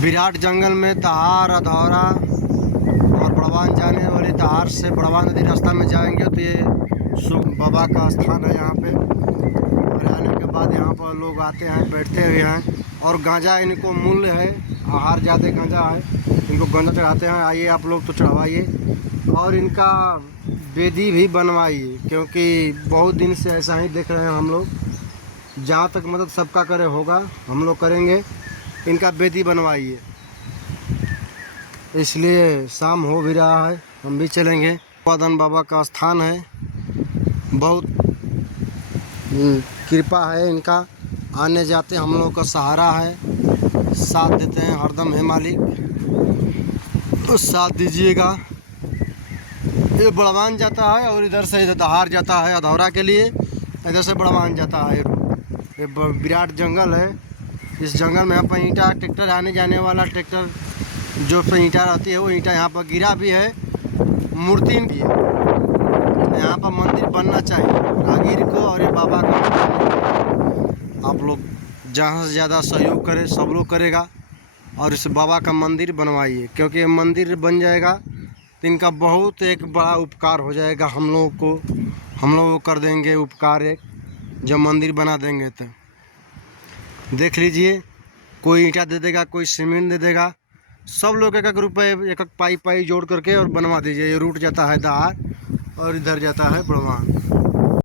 विराट जंगल में तहार अधौरा और बड़वान जाने वाली तहार से बड़वान नदी रास्ता में जाएंगे तो ये सुख बाबा का स्थान है यहाँ पे। और आने के बाद यहाँ पर लोग आते हैं, बैठते हुए हैं। और गांजा इनको मूल्य है, आहार ज़्यादा गांजा है, इनको गांजा चढ़ाते हैं। आइए आप लोग तो चढ़वाइए और इनका वेदी भी बनवाइए, क्योंकि बहुत दिन से ऐसा ही देख रहे हैं हम लोग। जहाँ तक मदद सबका करे होगा हम लोग करेंगे। इनका वेदी बनवाइए, इसलिए शाम हो भी रहा है, हम भी चलेंगे। पदन बाबा का स्थान है, बहुत कृपा है इनका, आने जाते हम लोग का सहारा है, साथ देते हैं हरदम। है मालिक तो साथ दीजिएगा। ये बड़वान जाता है और इधर से दहार जाता है अधौरा के लिए, इधर से बड़वान जाता है। ये विराट जंगल है। इस जंगल में यहाँ पर ईंटा ट्रैक्टर आने जाने वाला ट्रैक्टर जो पे ईंटा रहती है वो ईंटा यहाँ पर गिरा भी है। मूर्ति भी है, यहाँ पर मंदिर बनना चाहिए राहगीर को। और ये बाबा का आप लोग ज़्यादा से ज़्यादा सहयोग करें, सब लोग करेगा। और इस बाबा का मंदिर बनवाइए, क्योंकि ये मंदिर बन जाएगा तो इनका बहुत एक बड़ा उपकार हो जाएगा। हम लोगों को कर देंगे उपकार एक, जब मंदिर बना देंगे तो देख लीजिए। कोई ईंटा दे देगा, कोई सीमेंट दे देगा, सब लोग एक एक रुपये एक एक पाई जोड़ करके और बनवा दीजिए। ये रूट जाता है दहार और इधर जाता है बड़वान।